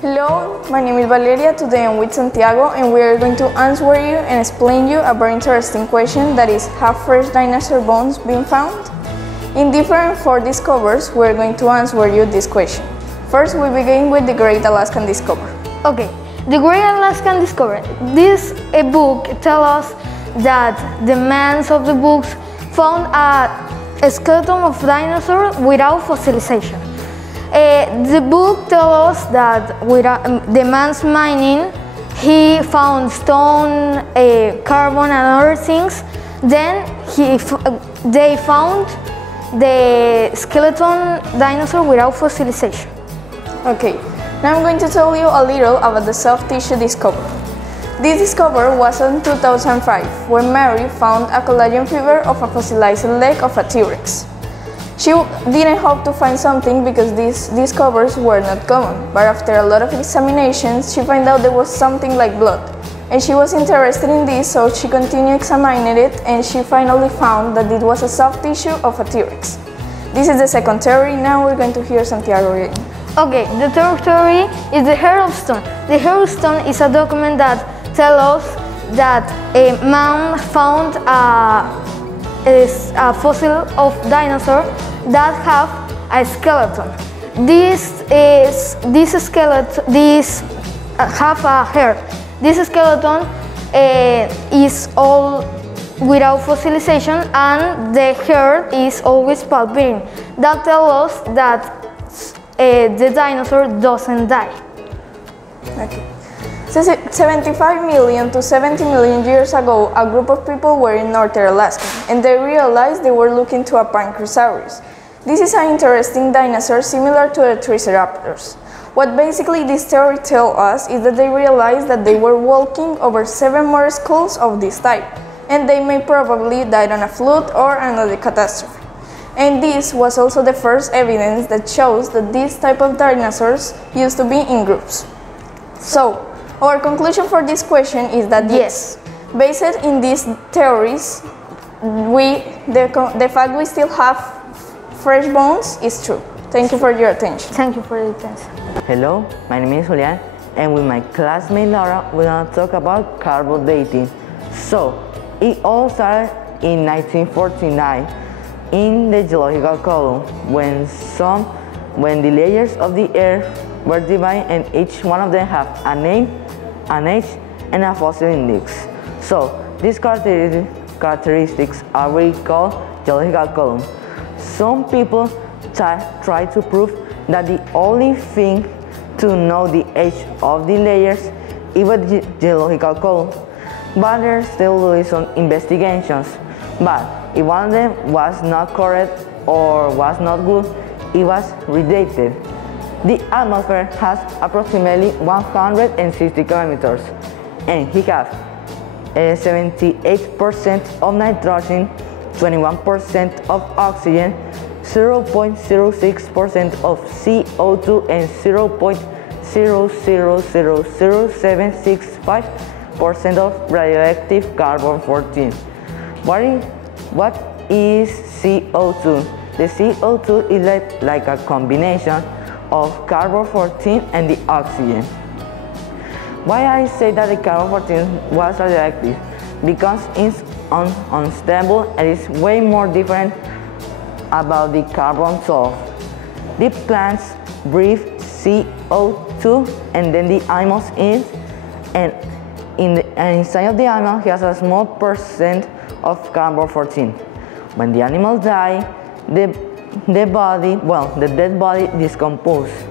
Hello, my name is Valeria. Today I'm with Santiago and we are going to answer you and explain you a very interesting question, that is, have fresh dinosaur bones been found? In different 4 discoveries, we are going to answer you this question. First, we begin with the Great Alaskan Discovery. Okay, the Great Alaskan Discovery. This book tells us that the man of the books found a skeleton of dinosaur without fossilization. The book tells us that without the man's mining, he found stone, carbon, and other things. Then they found the skeleton dinosaur without fossilization. Okay, now I'm going to tell you a little about the soft tissue discovery. This discovery was in 2005 when Mary found a collagen fiber of a fossilized leg of a T-Rex. She didn't hope to find something because these discoveries were not common, but after a lot of examinations, she found out there was something like blood. And she was interested in this, so she continued examining it, and she finally found that it was a soft tissue of a T-Rex. This is the second theory. Now we're going to hear Santiago again. Okay, the third theory is the hair of stone. The hair of stone is a document that tells us that a man found a fossil of dinosaur that have a skeleton. This have a hair. This skeleton is all without fossilization, and the hair is always pulsating. That tells us that the dinosaur doesn't die. Okay. 75 million to 70 million years ago, a group of people were in northern Alaska, and they realized they were looking to a Pancreasaurus. This is an interesting dinosaur similar to the Triceratops. What basically this theory tells us is that they realized that they were walking over 7 more skulls of this type, and they may probably died on a flood or another catastrophe. And this was also the first evidence that shows that this type of dinosaurs used to be in groups. So, our conclusion for this question is that yes, based in these theories, the fact we still have fresh bones is true. Thank you for your attention. Thank you for your attention. Hello, my name is Julian, and with my classmate Laura, we're going to talk about carbon dating. So, it all started in 1949 in the geological column when the layers of the earth were divided and each one of them have a name, an age, and a fossil index. So, these characteristics are what we call geological column. Some people try to prove that the only thing to know the age of the layers is the geological column, but they're still doing some investigations. But if one of them was not correct or was not good, it was rejected. The atmosphere has approximately 160 kilometers, and it has 78% of nitrogen, 21% of oxygen, 0.06% of CO2, and 0.0000765% of radioactive carbon-14. What is CO2? The CO2 is like a combination of carbon-14 and the oxygen. Why I say that the carbon-14 was radioactive? Because it's unstable and it's way more different about the carbon-12. The plants breathe CO2 and then the animals eat, and inside of the animal he has a small percent of carbon-14. When the animal dies, the dead body decomposes.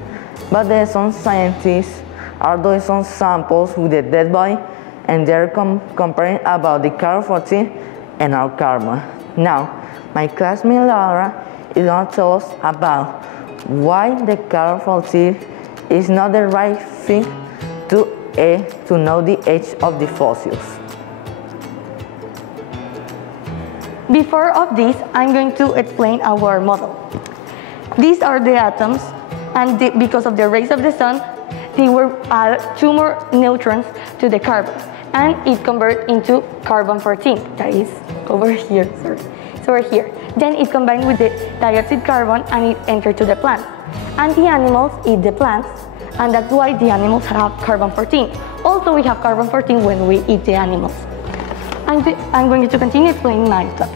But there's some scientists are doing some samples with the dead body, and they're comparing about the carbon-14 and our carbon. Now, my classmate Laura is going to tell us about why the carbon-14 is not the right thing to know the age of the fossils. Before of this, I'm going to explain our model. These are the atoms, and because of the rays of the sun, they will add 2 more neutrons to the carbon, and it converts into carbon-14, that is over here, sorry. It's over here. Then it combines with the dioxide carbon and it enters to the plant. And the animals eat the plants, and that's why the animals have carbon-14. Also, we have carbon-14 when we eat the animals. I'm going to continue explaining my topic.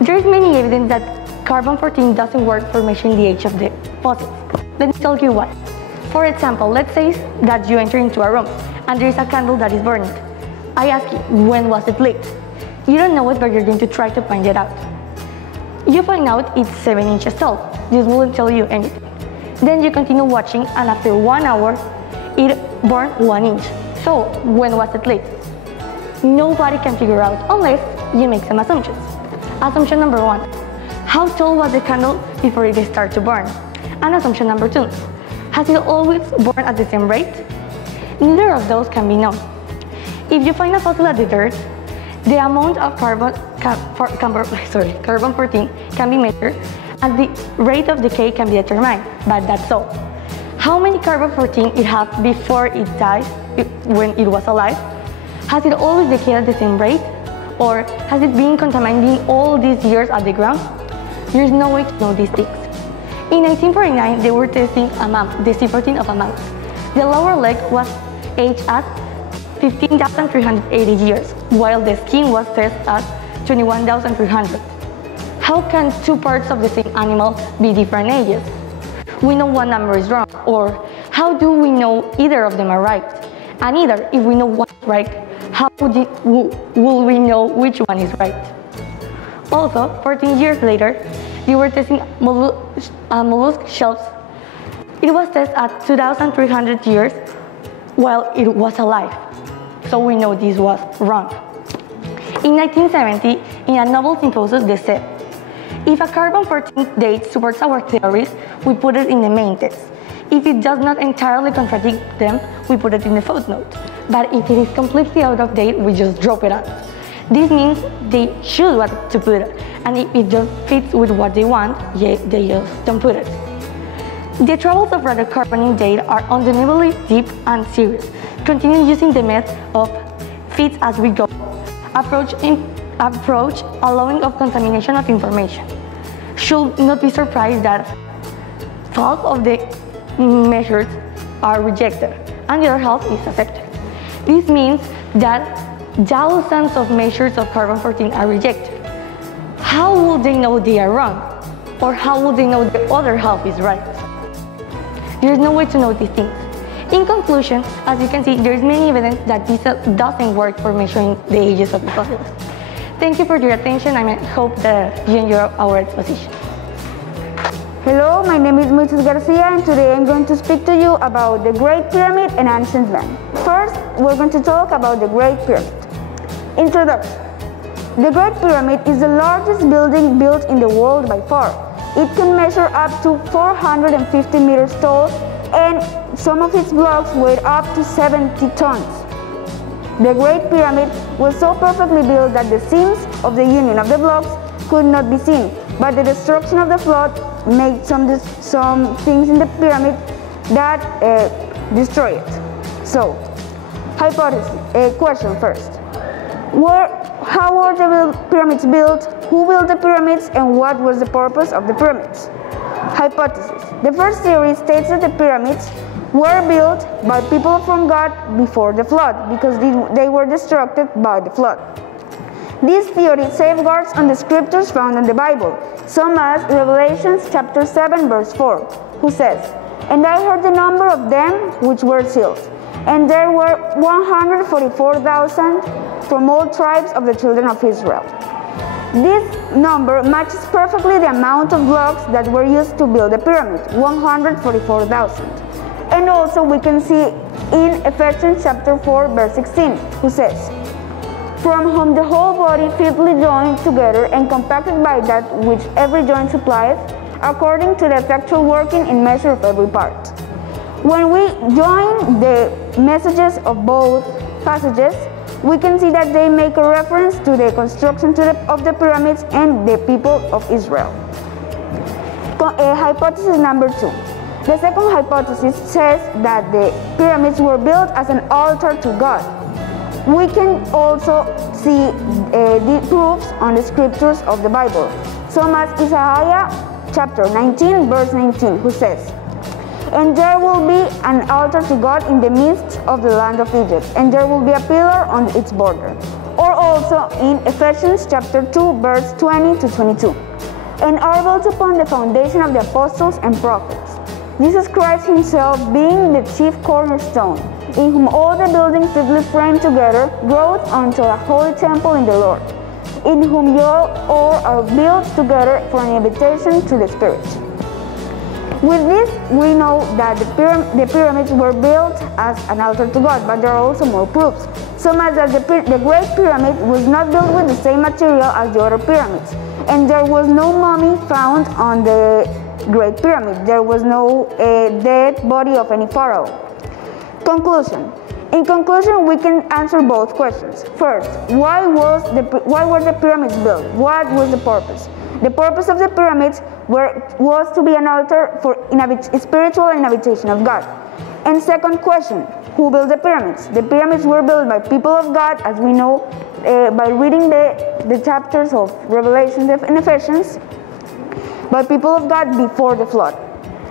There's many evidence that carbon-14 doesn't work for measuring the age of the fossils. Let me tell you why. For example, let's say that you enter into a room and there is a candle that is burning. I ask you, when was it lit? You don't know it, but you're going to try to find it out. You find out it's 7 inches tall. This won't tell you anything. Then you continue watching, and after 1 hour, it burned 1 inch. So, when was it lit? Nobody can figure out unless you make some assumptions. Assumption number 1. How tall was the candle before it started to burn? And assumption number 2. Has it always burned at the same rate? Neither of those can be known. If you find a fossil at the dirt, the amount of carbon-14 can be measured and the rate of decay can be determined, but that's all. How many carbon-14 it had before it died, when it was alive? Has it always decayed at the same rate? Or has it been contaminating all these years at the ground? There's no way to know these things. In 1949, they were testing the C14 of a mouse. The lower leg was aged at 15,380 years, while the skin was tested at 21,300. How can two parts of the same animal be different ages? We know one number is wrong, or how do we know either of them are right? And either, if we know one is right, how will we know which one is right? Also, 14 years later, they were testing mollusk shells. It was tested at 2,300 years while it was alive. So we know this was wrong. In 1970, in a Nobel Symposium, they said, if a carbon-14 date supports our theories, we put it in the main text. If it does not entirely contradict them, we put it in the footnote. But if it is completely out of date, we just drop it out. This means they choose what to put it, and if it just fits with what they want, they just don't put it. The troubles of radiocarbon data are undeniably deep and serious. Continue using the method of fits as we go approach allowing of contamination of information. Should not be surprised that half of the measures are rejected and the other half is accepted. This means that thousands of measures of carbon-14 are rejected. How will they know they are wrong? Or how will they know the other half is right? There is no way to know these things. In conclusion, as you can see, there is many evidence that this doesn't work for measuring the ages of the fossils. Thank you for your attention, and I hope that you enjoy our exposition. Hello, my name is Mrs. Garcia, and today I'm going to speak to you about the Great Pyramid and ancient land. First, we're going to talk about the Great Pyramid. Introduction. The Great Pyramid is the largest building built in the world by far. It can measure up to 450 meters tall, and some of its blocks weigh up to 70 tons. The Great Pyramid was so perfectly built that the seams of the union of the blocks could not be seen, but the destruction of the flood made some things in the pyramid that destroy it. So, hypothesis, question first. How were the pyramids built? Who built the pyramids, and what was the purpose of the pyramids? Hypothesis. The first theory states that the pyramids were built by people from God before the flood because they were destructed by the flood. This theory safeguards on the scriptures found in the Bible, some as Revelation chapter 7 verse 4, who says, "And I heard the number of them which were sealed, and there were 144,000 from all tribes of the children of Israel." This number matches perfectly the amount of blocks that were used to build the pyramid, 144,000. And also we can see in Ephesians chapter 4 verse 16, who says, "From whom the whole body fitly joined together and compacted by that which every joint supplieth, according to the effectual working in measure of every part." When we join the messages of both passages, we can see that they make a reference to the construction of the pyramids and the people of Israel. Hypothesis number 2. The second hypothesis says that the pyramids were built as an altar to God. We can also see the proofs on the scriptures of the Bible, some as Isaiah chapter 19 verse 19, who says, And there will be an altar to God in the midst of the land of Egypt, and there will be a pillar on its border. Or also in Ephesians chapter 2, verse 20 to 22. And are built upon the foundation of the apostles and prophets, Jesus Christ himself being the chief cornerstone, in whom all the buildings fitly framed together grow unto a holy temple in the Lord, in whom you all are built together for an habitation to the Spirit. With this, we know that the pyramids were built as an altar to God, but there are also more proofs. So much that the Great Pyramid was not built with the same material as the other pyramids, and there was no mummy found on the Great Pyramid. There was no dead body of any pharaoh. Conclusion. In conclusion, we can answer both questions. First, why were the pyramids built? What was the purpose? The purpose of the pyramids was to be an altar for spiritual inhabitation of God. And second question, who built the pyramids? The pyramids were built by people of God, as we know by reading the chapters of Revelation and Ephesians, by people of God before the flood.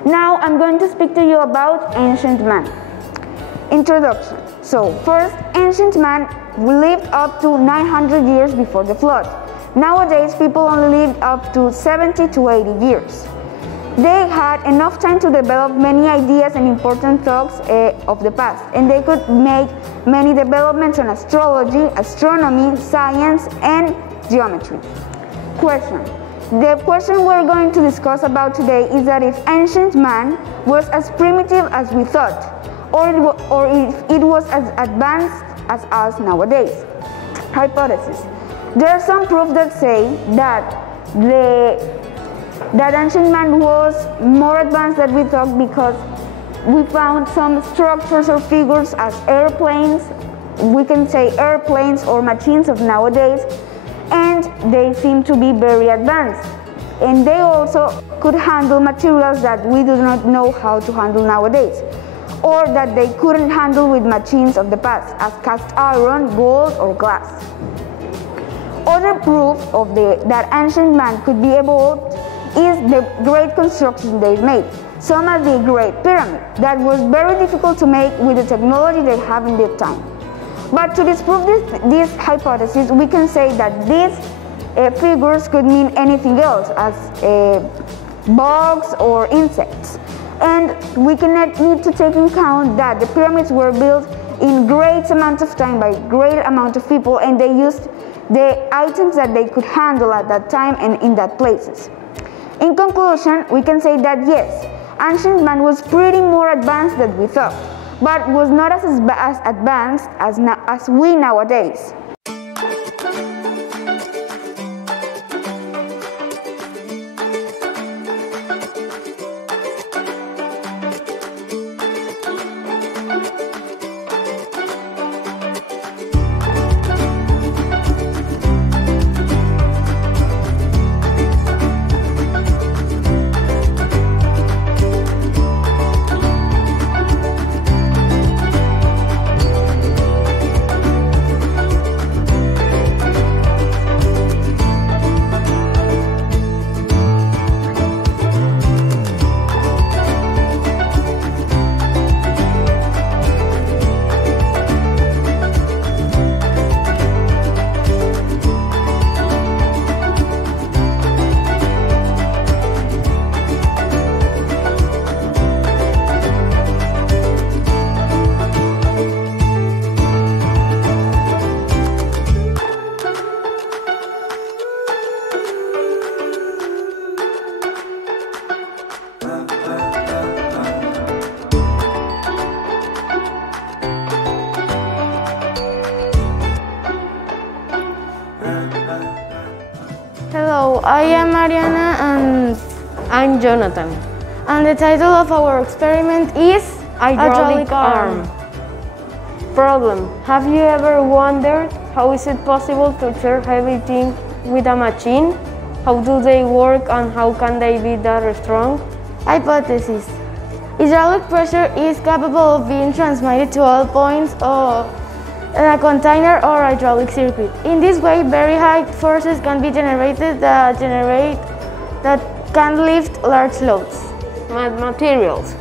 Now I'm going to speak to you about ancient man. Introduction. So first, ancient man lived up to 900 years before the flood. Nowadays, people only live up to 70 to 80 years. They had enough time to develop many ideas and important thoughts of the past, and they could make many developments on astrology, astronomy, science, and geometry. Question. The question we're going to discuss about today is that if ancient man was as primitive as we thought, or if it was as advanced as us nowadays. Hypothesis. There are some proofs that say that ancient man was more advanced than we thought, because we found some structures or figures as airplanes. We can say airplanes or machines of nowadays, and they seem to be very advanced. And they also could handle materials that we do not know how to handle nowadays, or that they couldn't handle with machines of the past, as cast iron, gold, or glass. Other proof of that ancient man could be evolved is the great constructions they made, some as the Great Pyramid, that was very difficult to make with the technology they have in that time. But to disprove this hypothesis, we can say that these figures could mean anything else, as bugs or insects. And we cannot need to take into account that the pyramids were built in great amount of time by great amount of people, and they used the items that they could handle at that time and in that places. In conclusion, we can say that yes, ancient man was pretty more advanced than we thought, but was not as advanced as we nowadays. Hello, I am Mariana and I'm Jonathan. and the title of our experiment is Hydraulic arm. Problem. Have you ever wondered how is it possible to turn heavy things with a machine? How do they work and how can they be that strong? Hypothesis. Hydraulic pressure is capable of being transmitted to all points of a container or hydraulic circuit. In this way, very high forces can be generated that can lift large loads. Materials.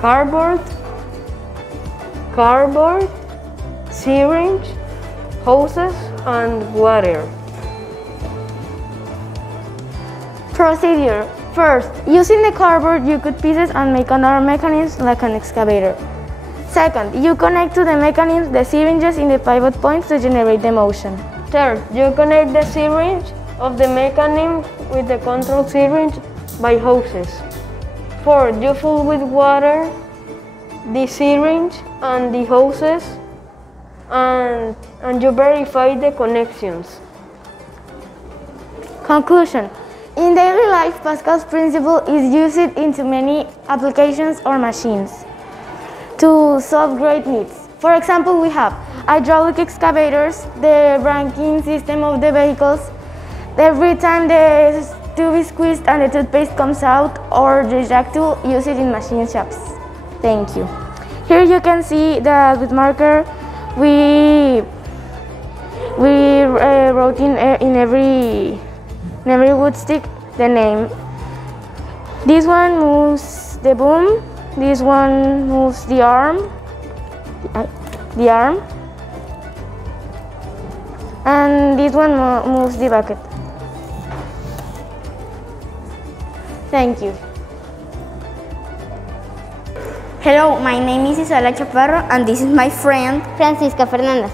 cardboard, syringe, hoses, and water. Procedure. First, using the cardboard, you cut pieces and make another mechanism like an excavator. Second, you connect to the mechanism the syringes in the pivot points to generate the motion. Third, you connect the syringe of the mechanism with the control syringe by hoses. Fourth, you fill with water the syringe and the hoses and you verify the connections. Conclusion. In daily life, Pascal's principle is used into many applications or machines to solve great needs. For example, we have hydraulic excavators, the braking system of the vehicles. Every time the tube is squeezed and the toothpaste comes out, or the jack tool, use it in machine shops. Thank you. Here you can see that with marker we wrote in every wood stick the name. This one moves the boom. This one moves the arm. And this one moves the bucket. Thank you. Hello, my name is Isabela Chaparro and this is my friend Francisca Fernandez.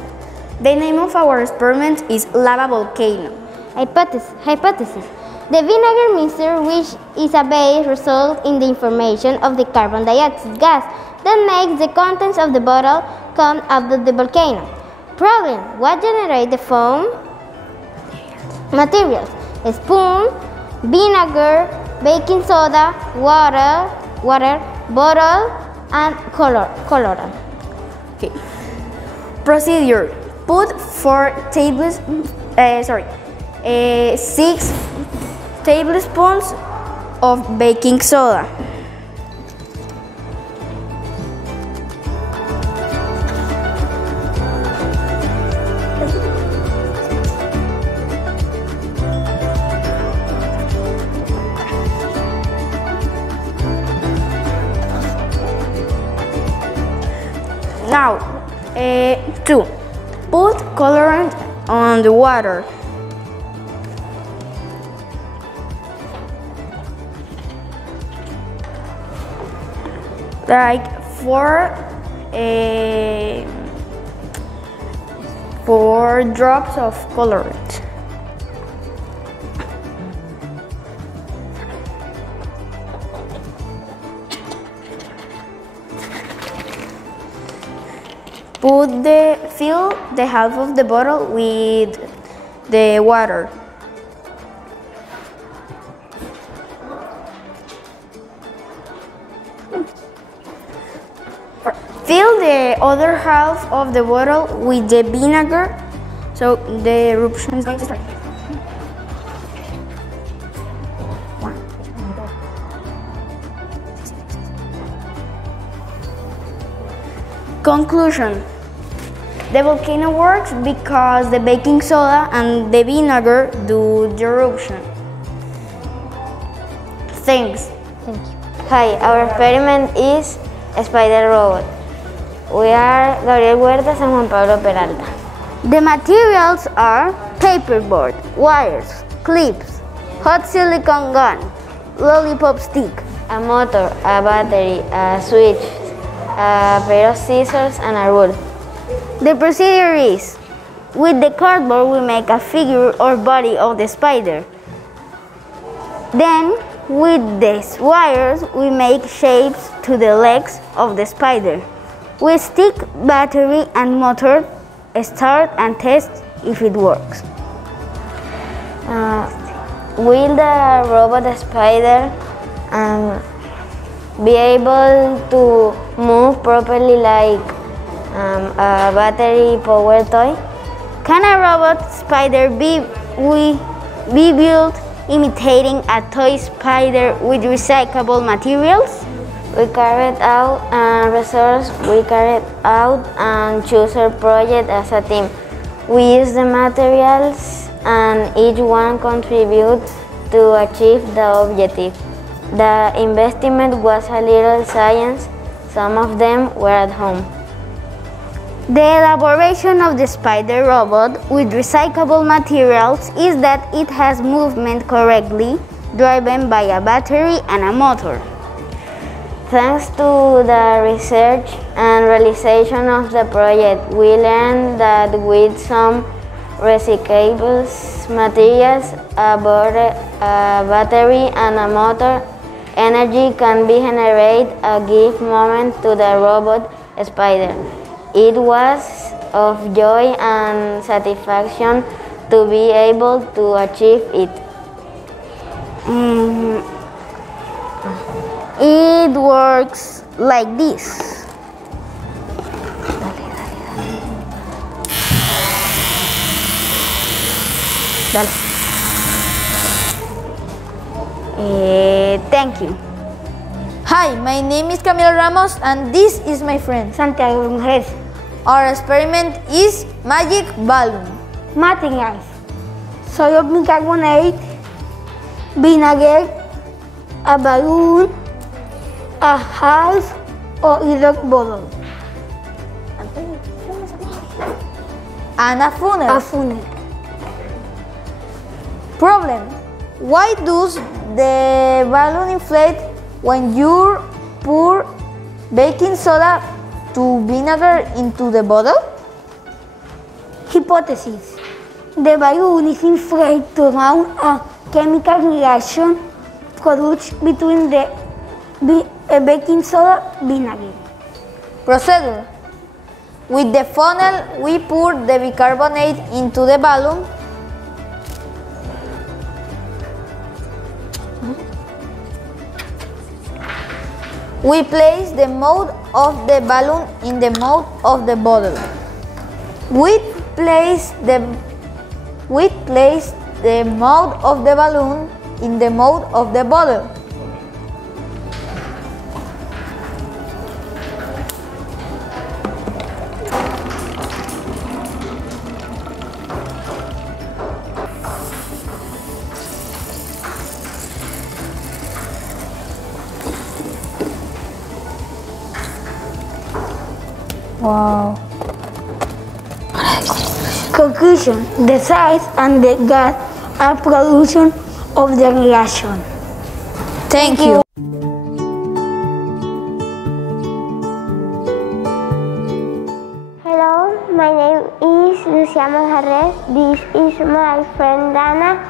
The name of our experiment is lava volcano. Hypothesis. The vinegar mixture, which is a base, results in the formation of the carbon dioxide gas that makes the contents of the bottle come out of the volcano. Problem. What generates the foam? Materials. A spoon, vinegar, baking soda, water, bottle, and colorant. Okay. Procedure. Put 6 tablespoons of baking soda. Now, 2. Put colorant on the water. Like 4 drops of colorant. Fill the half of the bottle with the water. Fill the other half of the bottle with the vinegar, so the eruption is going to start. Conclusion. The volcano works because the baking soda and the vinegar do the eruption. Thanks. Thank you. Hi, our experiment is a spider robot. We are Gabriel Huertas and Juan Pablo Peralta. The materials are paperboard, wires, clips, hot silicone gun, lollipop stick, A motor, a battery, a switch, a pair of scissors, and a rule. The procedure is, with the cardboard we make a figure or body of the spider. Then, with these wires we make shapes to the legs of the spider. We stick battery and motor, start and test if it works. Will the robot spider be able to move properly like a battery-powered toy? Can a robot spider be built imitating a toy spider with recyclable materials? We carried out research, we carried out and choose our project as a team. We use the materials and each one contributes to achieve the objective. The investment was a little science some of them were at home. The elaboration of the spider robot with recyclable materials is that it has movement correctly, driven by a battery and a motor. Thanks to the research and realization of the project, we learned that with some recyclable materials, a battery and a motor, energy can be generated and give movement to the robot spider. It was of joy and satisfaction to be able to achieve it. It works like this. Thank you. Hi, my name is Camila Ramos and this is my friend Santiago Mujeres. Our experiment is magic balloon. Materials: sodium bicarbonate, vinegar, a balloon, a half or either bottle, And a funnel. a funnel. Problem: why does the balloon inflate when you pour baking soda to vinegar into the bottle? Hypothesis: the balloon is inflated to allow a chemical reaction produced between the baking soda vinegar. Procedure: with the funnel, we pour the bicarbonate into the balloon. We place the mouth of the balloon in the mouth of the bottle. We place the mouth of the balloon in the mouth of the bottle. Wow. Conclusion: the size and the gas are production of the reaction. Thank you. Hello, my name is Lucia Mejores. This is my friend Dana.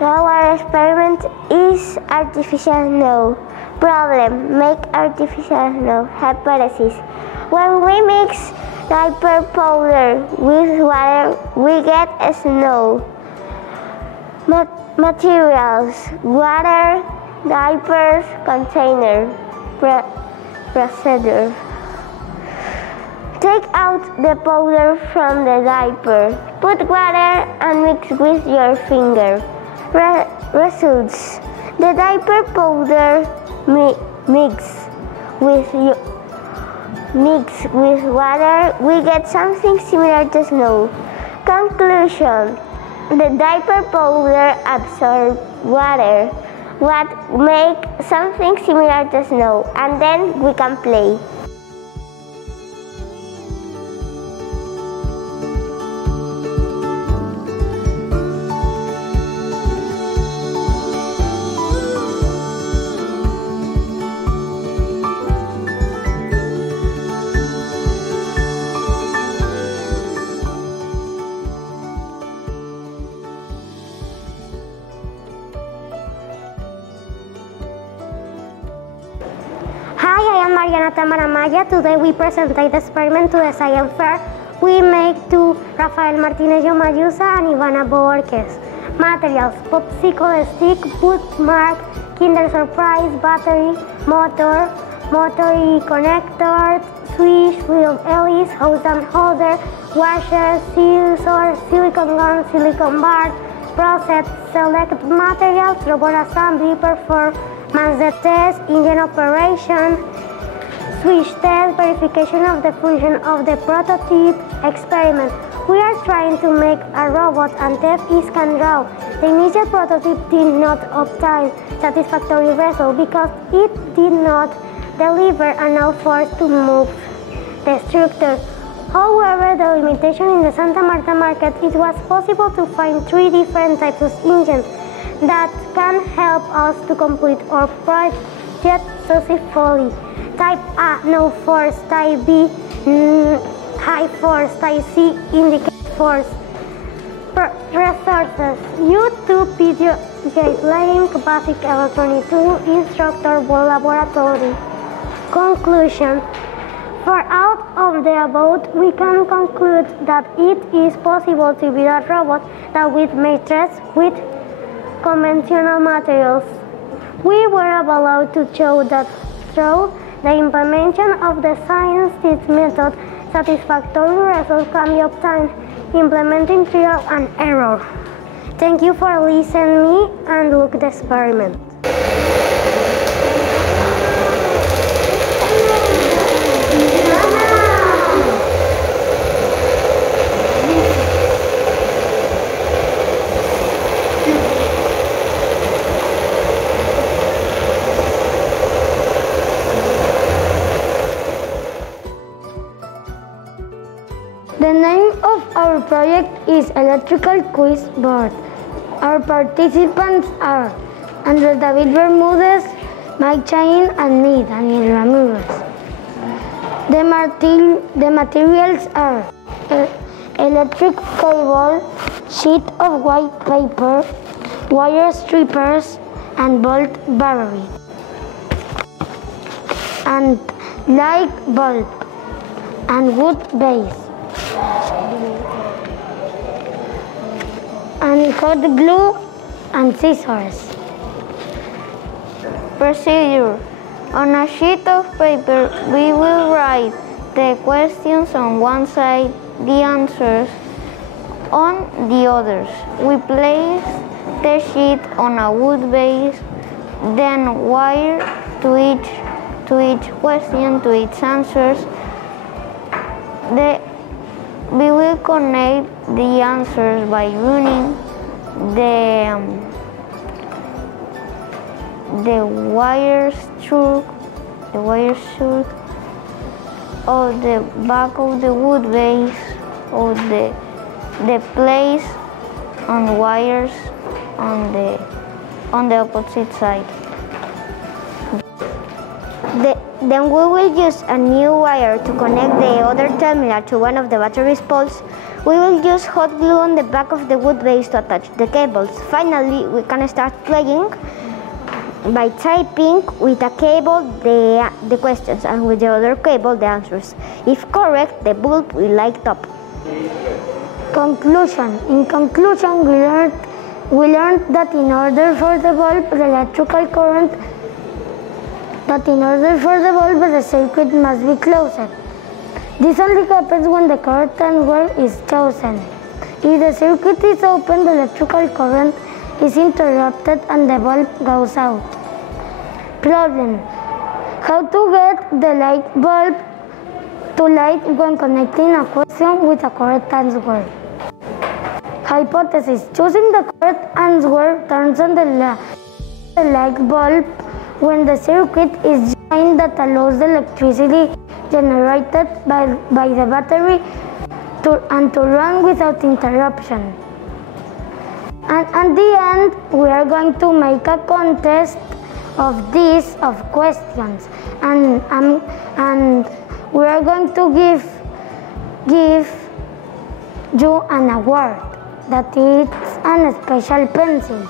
Our experiment is artificial snow. Problem: make artificial snow. Hypothesis: when we mix diaper powder with water, we get snow. Materials: water, diapers, container. Procedure: take out the powder from the diaper. Put water and mix with your finger. Results: the diaper powder mix with water, we get something similar to snow. Conclusion: the diaper powder absorbs water, what make something similar to snow, and then we can play. Hi, I am Mariana Tamaramaya. Today we present the experiment to the science fair. We make to Rafael Martinez Mayusa and Ivana Borges. Materials: popsicle stick, bookmark, Kinder Surprise, battery, motor connector, switch, wheel Ellis, hose and holder, washer, scissors, silicone gun, silicone bar. Process: select materials, robot assembly, performance test, engine operation, switch test, verification of the function of the prototype, experiment. We are trying to make a robot and test it can draw. The initial prototype did not obtain satisfactory results because it did not deliver enough force to move the structure. However, the limitation in the Santa Marta market, it was possible to find 3 different types of engines that can help us to complete our project successfully. Type A, no force. Type B, high force. Type C, indicate force. Resources: YouTube video guide link, basic electronic tool, instructor, laboratory. Conclusion: for out of the above, we can conclude that it is possible to build a robot that with matrix with conventional materials. We were allowed to show that through the implementation of the science method, satisfactory results can be obtained, implementing trial and error. Thank you for listening me and look the experiment. The name of our project is Electrical Quiz Board. Our participants are Andres David Bermudez, Mike Chain, and me, Daniel Ramirez. The materials are electric cable, sheet of white paper, wire strippers, and volt battery, and light bulb, and wood base, and hot glue and scissors. Procedure: on a sheet of paper, we will write the questions on one side, the answers on the others. We place the sheet on a wood base, then wire to each question, to its answers. We will connect the answers by running the wires through of the back of the wood base, or the place on wires on the opposite side. Then we will use a new wire to connect the other terminal to one of the battery's poles. We will use hot glue on the back of the wood base to attach the cables. Finally, we can start playing by typing with a cable the questions and with the other cable the answers. If correct, the bulb will light up. Conclusion. In conclusion, we learned that in order for the bulb, the electrical current, the circuit must be closed. This only happens when the correct answer is chosen. If the circuit is open, the electrical current is interrupted and the bulb goes out. Problem: how to get the light bulb to light when connecting a question with a correct answer. Hypothesis: choosing the correct answer turns on the light bulb when the circuit is joined that allows the electricity generated by the battery to run without interruption. And at the end, we are going to make a contest of questions, and we are going to give you an award that is a special pencil.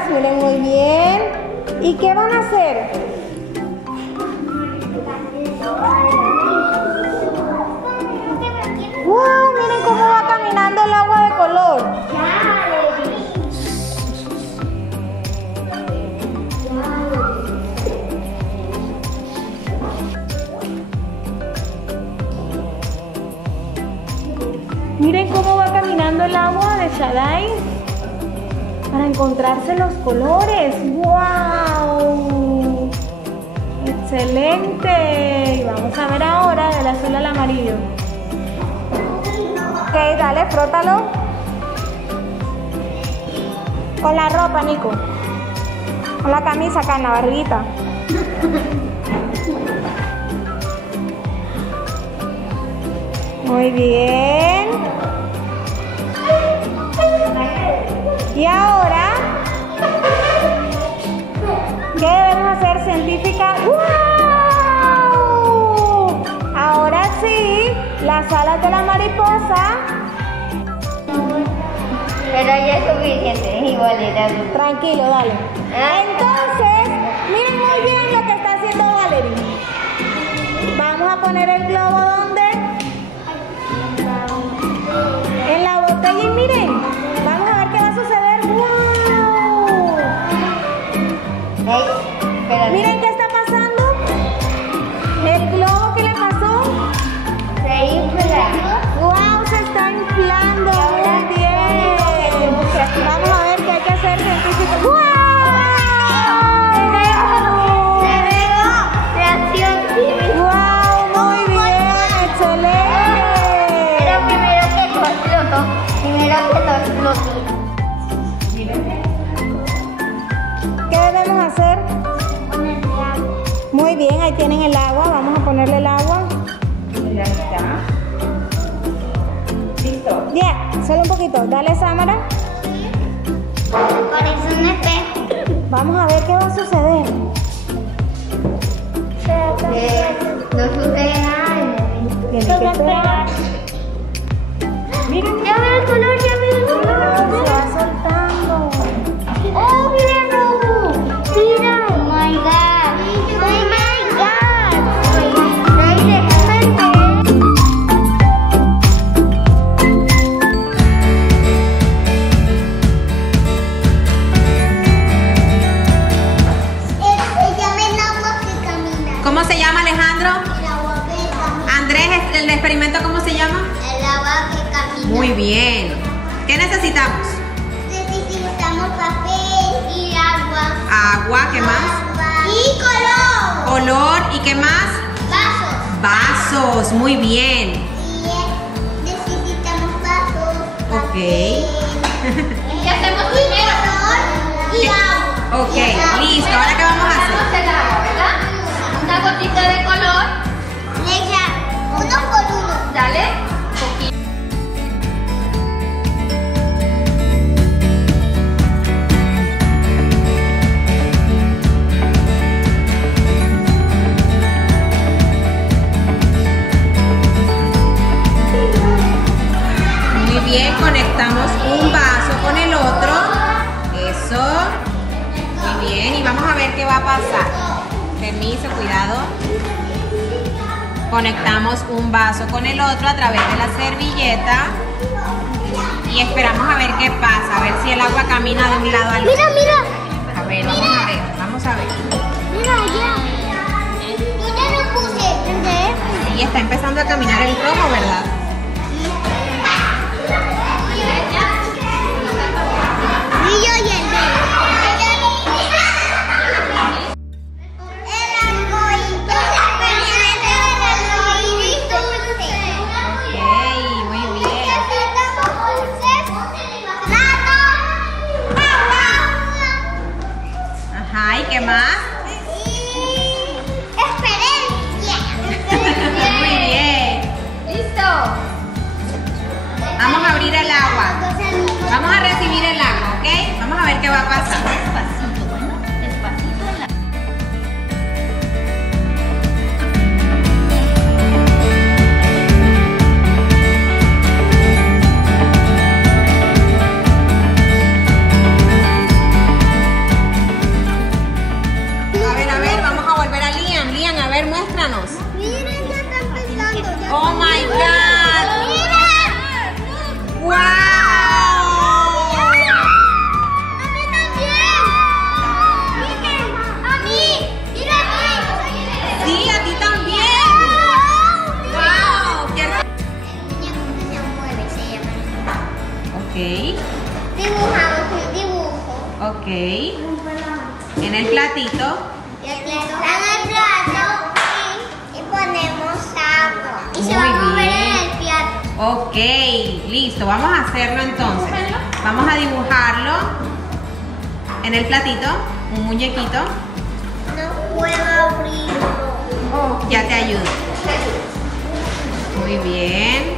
atrás, miren muy bien. ¿Y qué van a hacer? ¡Wow! Miren cómo va caminando el agua de color. Miren cómo va caminando el agua de Shaddai para encontrarse los colores. ¡Wow! ¡Excelente! Y vamos a ver ahora del azul al amarillo. Ok, dale, frótalo. Con la ropa, Nico. Con la camisa acá en la barbita. Muy bien. Y ahora, ¿qué debemos hacer, científica? ¡Wow! Ahora sí, las alas de la mariposa. Pero ya es suficiente, igual era. Tranquilo, dale. Entonces, miren muy bien lo que está haciendo Valerie. Vamos a poner el globo ¿dónde? En la botella y miren, vamos a ver qué va a suceder. ¡Wow! Miren qué está pasando. El globo que le pasó se infla. ¡Wow! Se está inflando. Muy bien. Vamos a ver qué hay que hacer, científicos. ¡Wow! ¿Qué debemos hacer? Muy bien, ahí tienen el agua. Vamos a ponerle el agua. Ya está. Listo. Bien, solo un poquito. Dale, Samara. Parece un espejo. Vamos a ver qué va a suceder. No sucede nada. Tiene que esperar. Miren, ya ve el color, ya ve el color. Se va soltando. ¡Oh, mira rojo! ¡Mira! ¡Oh, my God! ¡Oh, my God! ¿Cómo se llama, Alejandro? El agua que camina. Andrés, ¿el experimento cómo se llama? El agua que camina. Muy bien. ¿Qué necesitamos? Necesitamos papel y agua. Agua, ¿qué más? Y color. Color, ¿y qué más? Vasos. Vasos, muy bien. Y necesitamos vasos. Ok. ¿Qué hacemos primero? Color y agua. Ok, listo. ¿Ahora qué vamos a hacer? El agua, ¿verdad? Una gotita de color. Le echamos uno por uno. Dale. Muy bien, conectamos un vaso con el otro. Eso. Muy bien, y vamos a ver qué va a pasar. Permiso, cuidado. Conectamos un vaso con el otro a través de la servilleta. Y esperamos a ver qué pasa, a ver si el agua camina de un lado al otro. Mira, mira. A ver, vamos a ver, vamos a ver. Mira allá. Yo ya lo puse. Y está empezando a caminar el rojo, ¿verdad? Y yo y el verde. El arcoíris. Ok, muy bien. Necesitamos dulces, plato, Ajá, ¿y qué más? y experiencia. Muy bien. ¡Listo! Vamos a abrir el agua. Vamos a recibir el agua, ¿ok? Vamos a ver qué va a pasar. Despacito, bueno, despacito. Ok. Dibujamos un dibujo. Ok. En el platito. Y en el plato y ponemos agua. Y se va a mover en el plato. Ok, listo. Vamos a hacerlo entonces. Vamos a dibujarlo en el platito. Un muñequito. No puedo abrirlo. Ya te ayudo. Muy bien.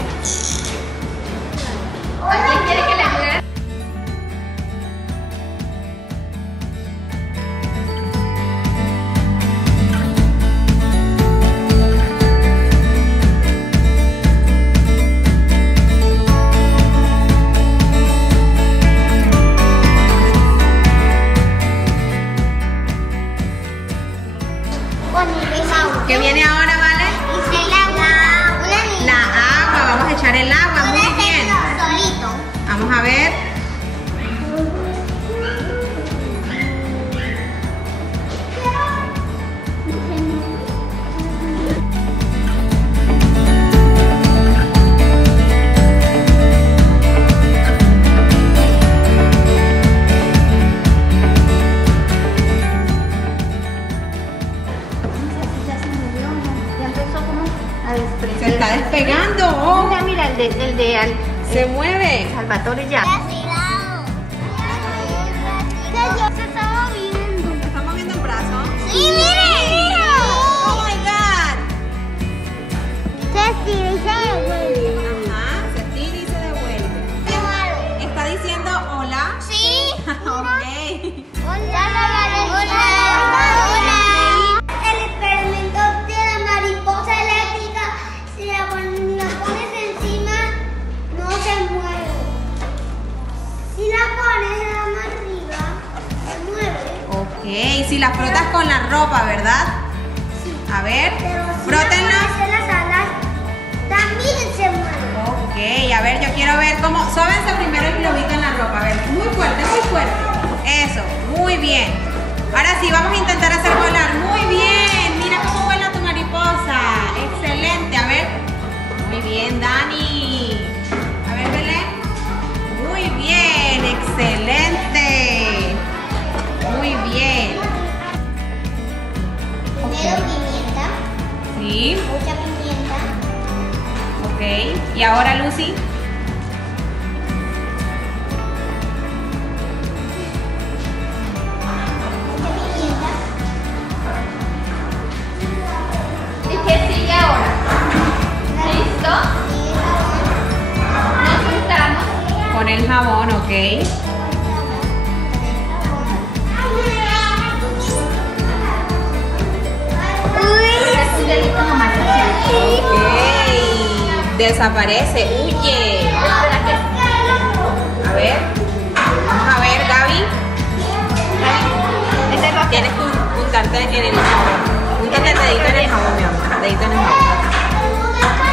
¿Alguien quiere que le ayude? ¿Qué viene ahora, Vale? La agua. Vamos a echar el agua. Muy bien. Vamos a ver. Se está despegando. Oh. Mira, el de Se mueve. Salvatore ya. Se está moviendo. ¿Se está moviendo el brazo? Sí, miren. Oh my God. Se estira y se devuelve. Ajá, se estira y se devuelve. ¿Está diciendo hola? Sí. Ok. Hola. El experimento de la mariposa eléctrica, si la pones encima, no se mueve. Si la pones más arriba, se mueve. Ok, si la frotas con la ropa, ¿verdad? Sí. A ver, Pero si frótenla. la pones en las alas, también se mueve. Ok, a ver, yo quiero ver cómo... Sóbense primero el globito en la ropa, a ver, muy fuerte, muy fuerte. Eso, muy bien. Ahora sí, vamos a intentar hacer volar. Muy bien, mira cómo vuela tu mariposa. Excelente, a ver. Muy bien, Dani. A ver, Belén. Muy bien, excelente. Muy bien. Primero pimienta, Sí, mucha pimienta. ok. Y ahora, Lucy. ¿Y qué sigue ahora? ¿Listo? Nos juntamos. Con el jabón, ok. Un dedito nomás así. Ok. Desaparece, huye. A ver. Vamos a ver, Gaby. Tienes que juntarte en el jabón. Júntate el dedito en el jabón, mi amor. Dedito en el jabón.